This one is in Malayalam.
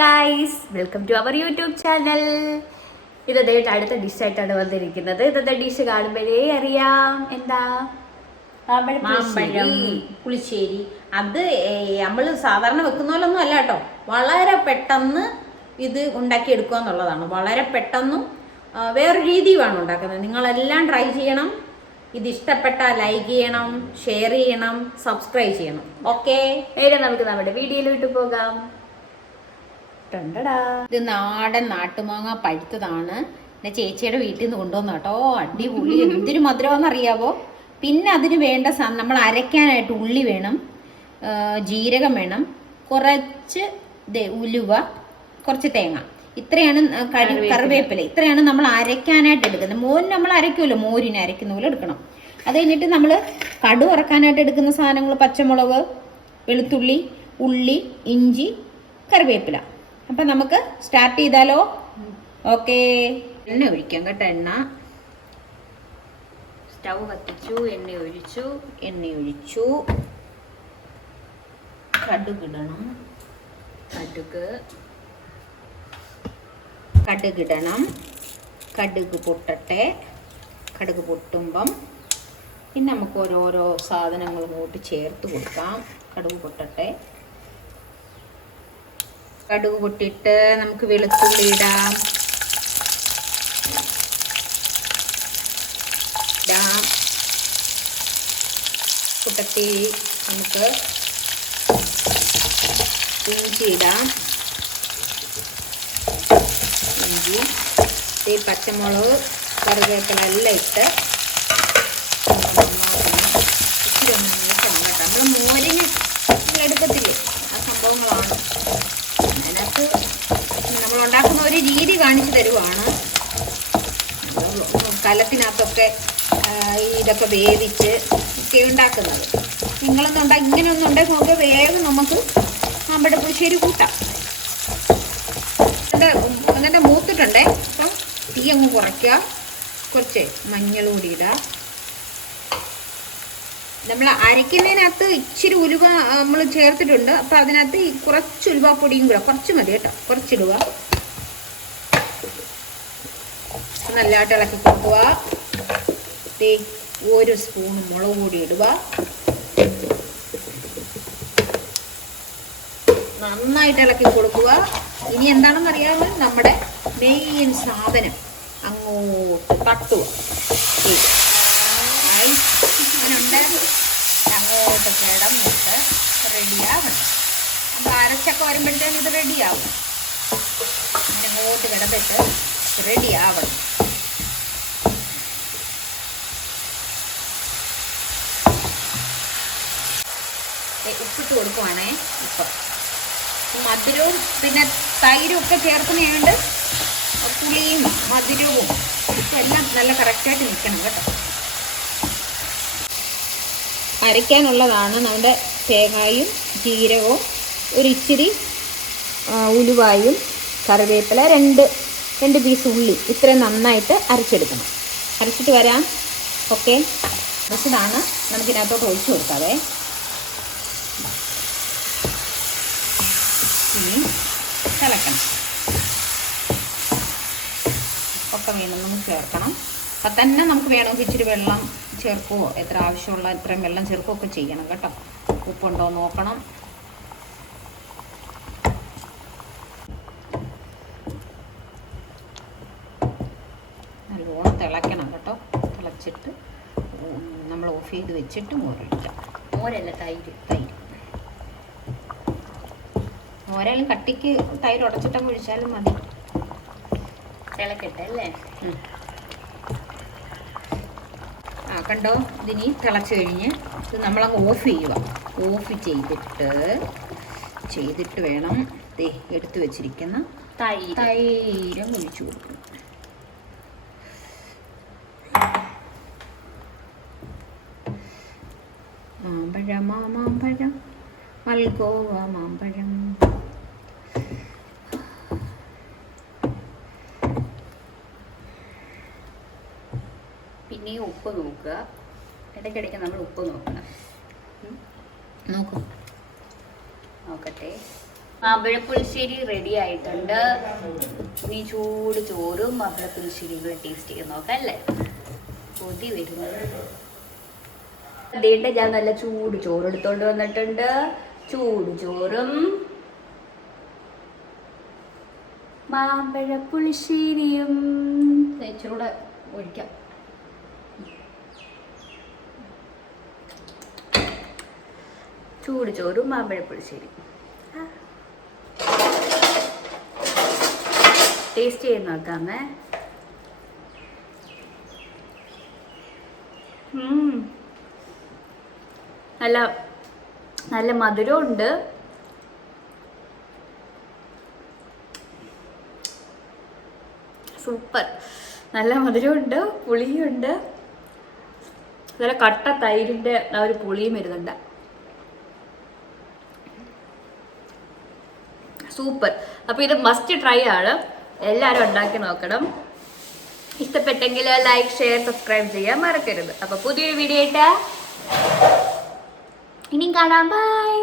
Guys, welcome to our YouTube channel. ഇത് ദൈവം അടുത്ത ഡിഷായിട്ടാണ് വന്നിരിക്കുന്നത്. ഇന്നത്തെ ഡിഷ് കാണുമ്പോഴേ അറിയാം. എന്താ? മാമ്പഴം പുളിശ്ശേരി. അത് നമ്മൾ സാധാരണ വെക്കുന്ന പോലൊന്നും അല്ല കേട്ടോ. വളരെ പെട്ടെന്ന് ഇത് ഉണ്ടാക്കിയെടുക്കുക എന്നുള്ളതാണ്. വളരെ പെട്ടെന്നും വേറൊരു രീതിയുമാണ് ഉണ്ടാക്കുന്നത്. നിങ്ങളെല്ലാം ട്രൈ ചെയ്യണം. ഇത് ഇഷ്ടപ്പെട്ടാൽ ലൈക്ക് ചെയ്യണം, ഷെയർ ചെയ്യണം, സബ്സ്ക്രൈബ് ചെയ്യണം. ഓക്കെ, നേരെ നമുക്ക് നമ്മുടെ വീഡിയോയിലോട്ട് പോകാം. ഇത് നാടൻ നാട്ടുമാങ്ങ പഴുത്തതാണ്. എൻ്റെ ചേച്ചിയുടെ വീട്ടിൽ നിന്ന് കൊണ്ടുവന്ന കേട്ടോ. അടിപൊളി, എന്തൊരു മധുരമാണെന്ന് അറിയാവോ. പിന്നെ അതിന് വേണ്ട നമ്മൾ അരയ്ക്കാനായിട്ട് ഉള്ളി വേണം, ജീരകം വേണം, കുറച്ച് ഉലുവ, കുറച്ച് തേങ്ങ, ഇത്രയാണ് കറിവേപ്പില. ഇത്രയാണ് നമ്മൾ അരയ്ക്കാനായിട്ട് എടുക്കുന്നത്. മോരിന് നമ്മൾ അരയ്ക്കുമല്ലോ, മോരിന് അരയ്ക്കുന്ന പോലെ എടുക്കണം. അത് കഴിഞ്ഞിട്ട് നമ്മൾ കടു വറക്കാനായിട്ട് എടുക്കുന്ന സാധനങ്ങൾ പച്ചമുളക്, വെളുത്തുള്ളി, ഉള്ളി, ഇഞ്ചി, കറിവേപ്പില. അപ്പം നമുക്ക് സ്റ്റാർട്ട് ചെയ്താലോ? ഓക്കെ, എണ്ണ ഒഴിക്കാം കേട്ടോ. സ്റ്റൗ കത്തിച്ചു, എണ്ണ ഒഴിച്ചു. കടുകിടണം. കടുക് പൊട്ടട്ടെ. കടുക് പൊട്ടുമ്പം പിന്നെ നമുക്ക് ഓരോരോ സാധനങ്ങൾ കൂട്ടി ചേർത്ത് കൊടുക്കാം. കടുക് പൊട്ടട്ടെ. കടുക് പൊട്ടിയിട്ട് നമുക്ക് വെളുത്തുള്ളി ഇടാം. കൂട്ടത്തിൽ നമുക്ക് ഇഞ്ചി ഇടാം. ഈ പച്ചമുളക്, കറിവേപ്പില എല്ലാം ഇട്ട് ഇച്ചിരി ഒന്ന് മൂക്കണം കേട്ടോ. നമ്മൾ മോരിന് എടുക്കത്തില്ലേ, ആ സംഭവങ്ങളാണ്. അതിനകത്ത് നമ്മൾ ഉണ്ടാക്കുന്ന ഒരു രീതി കാണിച്ചു തരുവാണ്. കലത്തിനകത്തൊക്കെ ഇതൊക്കെ വേവിച്ച് ഒക്കെ ഉണ്ടാക്കുന്നത്. നിങ്ങളൊന്നും ഇങ്ങനെയൊന്നും ഉണ്ടാക്കി നോക്കുക, വേഗം നമുക്ക് മാമ്പഴ പുളിശ്ശേരി കൂട്ടാം. എന്നിട്ട് മൂത്തിട്ടുണ്ടേ. അപ്പം തീ അങ്ങ് കുറയ്ക്കുക. കുറച്ച് മഞ്ഞൾ കൂടി ഇടുക. നമ്മൾ അരയ്ക്കുന്നതിനകത്ത് ഇച്ചിരി ഉലുവ നമ്മൾ ചേർത്തിട്ടുണ്ട്. അപ്പം അതിനകത്ത് കുറച്ച് ഉലുവാപ്പൊടിയും കൂടെ കുറച്ച് മതി കേട്ടോ, കുറച്ചിടുക. നല്ലതായിട്ട് ഇളക്കി കൊടുക്കുക. ഒരു സ്പൂൺ മുളക് പൊടി ഇടുക. നന്നായിട്ട് ഇളക്കി കൊടുക്കുക. ഇനി എന്താണെന്ന് അറിയാമോ, നമ്മുടെ മെയിൻ സാധനം അങ്ങോട്ട് തട്ടുക. അങ്ങനെയുണ്ട്. അങ്ങോട്ട് കിടന്നിട്ട് റെഡിയാവണം. നമ്മൾ അരച്ചൊക്കെ വരുമ്പോഴത്തേക്കും ഇത് റെഡിയാവും. അങ്ങനെ അങ്ങോട്ട് കിടന്നിട്ട് റെഡിയാവണം. ഉപ്പിട്ട് കൊടുക്കുവാണേ. ഇപ്പം മധുരവും പിന്നെ തൈരും ഒക്കെ ചേർക്കുന്നതുകൊണ്ട് പുളിയും മധുരവും എല്ലാം നല്ല കറക്റ്റായിട്ട് നിൽക്കണം കേട്ടോ. അരയ്ക്കാനുള്ളതാണ് നമ്മുടെ തേങ്ങയും ജീരകവും, ഒരു ഇച്ചിരി ഉലുവായും, കറിവേപ്പില, രണ്ട് പീസ് ഉള്ളി, ഇത്രയും നന്നായിട്ട് അരച്ചെടുക്കണം. അരച്ചിട്ട് വരാം. ഓക്കെ, അരച്ചതാണ്. നമുക്കിതിനകത്തോട്ട് ഒഴിച്ചു കൊടുക്കാവേ. ഇനി തിളക്കണം. ഒക്കെ വേണം നമുക്ക് ചേർക്കണം. അപ്പം തന്നെ നമുക്ക് വേണമെങ്കിൽ ഇച്ചിരി വെള്ളം ചേർക്കുകയോ, എത്ര ആവശ്യമുള്ള ഇത്രയും വെള്ളം ചേർക്കുകയോ ഒക്കെ ചെയ്യണം കേട്ടോ. ഉപ്പുണ്ടോ നോക്കണം. നല്ലോണം തിളയ്ക്കണം കേട്ടോ. തിളച്ചിട്ട് നമ്മൾ ഓഫ് ചെയ്ത് വെച്ചിട്ട് മോരൊഴിക്കാം. മോരല്ല, തൈര്. മോരായാലും കട്ടിക്ക് തൈര് ഉടച്ചിട്ടങ്ങ് ഒഴിച്ചാലും മതി. തിളക്കട്ടെ അല്ലേ? കണ്ടോ, ഇതിനി തിളച്ച് കഴിഞ്ഞ് ഇത് നമ്മളങ്ങ് ഓഫ് ചെയ്യുക. ഓഫ് ചെയ്തിട്ട് വേണം എടുത്തു വെച്ചിരിക്കുന്ന തൈരം ഒഴിച്ചു കൊടുക്കും. മാമ്പഴം മൽഗോവ മാമ്പഴം. പിന്നെ ഉപ്പ് നോക്കുക. ഇടയ്ക്കിടയ്ക്ക് നമ്മൾ ഉപ്പ് നോക്കണം. നോക്കട്ടെ. മാമ്പഴപ്പുളിശ്ശേരി റെഡി ആയിട്ടുണ്ട്. ഇനി ചൂട് ചോറും മാമ്പഴപ്പുളിശ്ശേരിയും കൂടെ ടേസ്റ്റ് ചെയ്ത് നോക്കാം അല്ലേ. കൊതി വരുന്നത്. അതേണ്ട ഞാൻ നല്ല ചൂട് ചോറ് എടുത്തോണ്ട് വന്നിട്ടുണ്ട്. ചൂട് ചോറും മാമ്പഴപ്പുളിശ്ശേരിയും ഇച്ചിരൂടെ ഒഴിക്കാം. ചൂട് ചോറും മാമ്പഴപ്പുളിശ്ശേരി ടേസ്റ്റ് ചെയ്ത് നോക്കാമേ. നല്ല നല്ല മധുരമുണ്ട്. സൂപ്പർ. നല്ല മധുരമുണ്ട്, പുളിയുണ്ട്, നല്ല കട്ട തൈരിൻ്റെ ആ ഒരു പുളിയും വരുന്നുണ്ട്. സൂപ്പർ. അപ്പോൾ ഇത് മസ്റ്റ് ട്രൈ ആണ്. എല്ലാവരും ഉണ്ടാക്കി നോക്കണം. ഇഷ്ടപ്പെട്ടെങ്കിൽ ലൈക്ക്, ഷെയർ, സബ്സ്ക്രൈബ് ചെയ്യാൻ മറക്കരുത്. അപ്പോൾ പുതിയൊരു വീഡിയോ ആയിട്ട് ഇനിയും കാണാം. ബൈ.